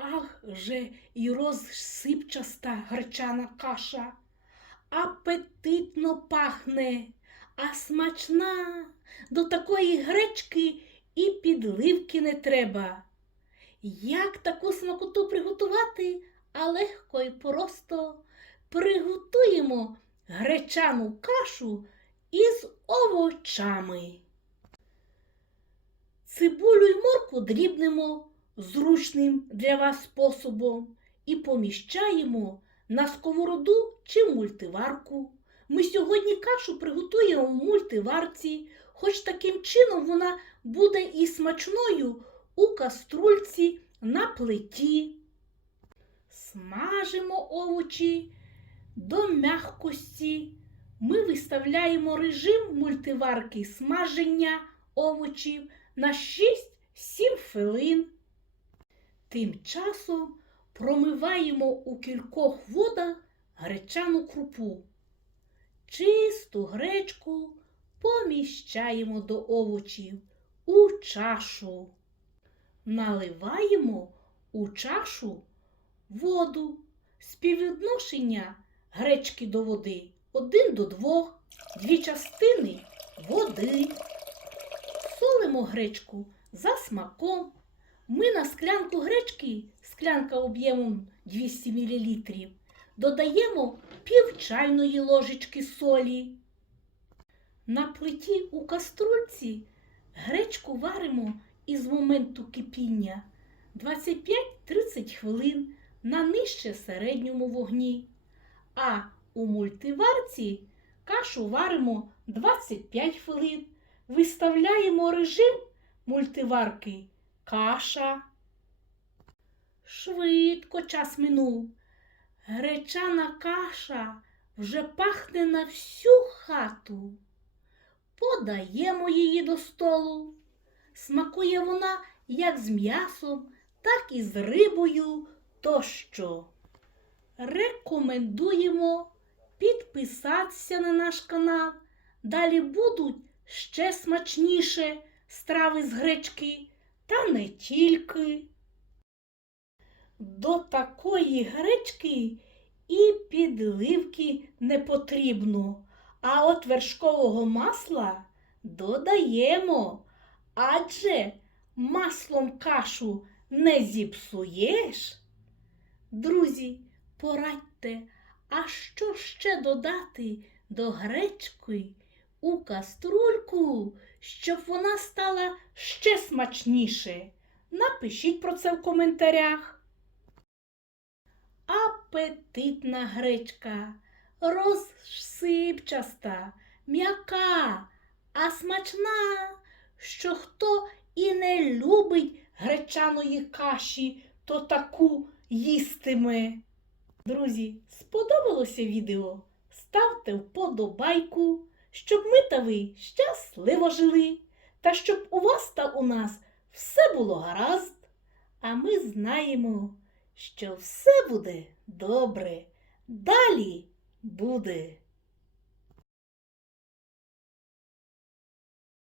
Ах же і розсипчаста гречана каша, апетитно пахне, а смачна до такої гречки і підливки не треба. Як таку смакоту приготувати, а легко і просто приготуємо гречану кашу із овочами. Цибулю й морку дрібнемо зручним для вас способом і поміщаємо на сковороду чи мультиварку. Ми сьогодні кашу приготуємо в мультиварці, хоч таким чином вона буде і смачною у каструльці на плиті. Смажимо овочі до м'якості. Ми виставляємо режим мультиварки смаження овочів на 6-7 хвилин. Тим часом промиваємо у кількох водах гречану крупу. Чисту гречку поміщаємо до овочів у чашу. Наливаємо у чашу воду, співвідношення гречки до води 1 до 2, дві частини води. Солимо гречку за смаком. Ми на склянку гречки, склянка об'ємом 200 мл, додаємо пів чайної ложечки солі. На плиті у каструльці гречку варимо із моменту кипіння 25-30 хвилин на нижче середньому вогні. А у мультиварці кашу варимо 25 хвилин. Виставляємо режим мультиварки каша. Швидко час минув. Гречана каша вже пахне на всю хату. Подаємо її до столу. Смакує вона як з м'ясом, так і з рибою тощо. Рекомендуємо підписатися на наш канал. Далі будуть ще смачніше страви з гречки, та не тільки. До такої гречки і підливки не потрібно, а от вершкового масла додаємо, адже маслом кашу не зіпсуєш. Друзі, порадьте, а що ще додати до гречки у каструльку, щоб вона стала ще смачніше? Напишіть про це в коментарях. Апетитна гречка, розсипчаста, м'яка, а смачна, що хто і не любить гречаної каші, то таку їстиме. Друзі, сподобалося відео? Ставте вподобайку, щоб ми та ви щасливо жили, та щоб у вас та у нас все було гаразд, а ми знаємо, що все буде добре. Далі буде.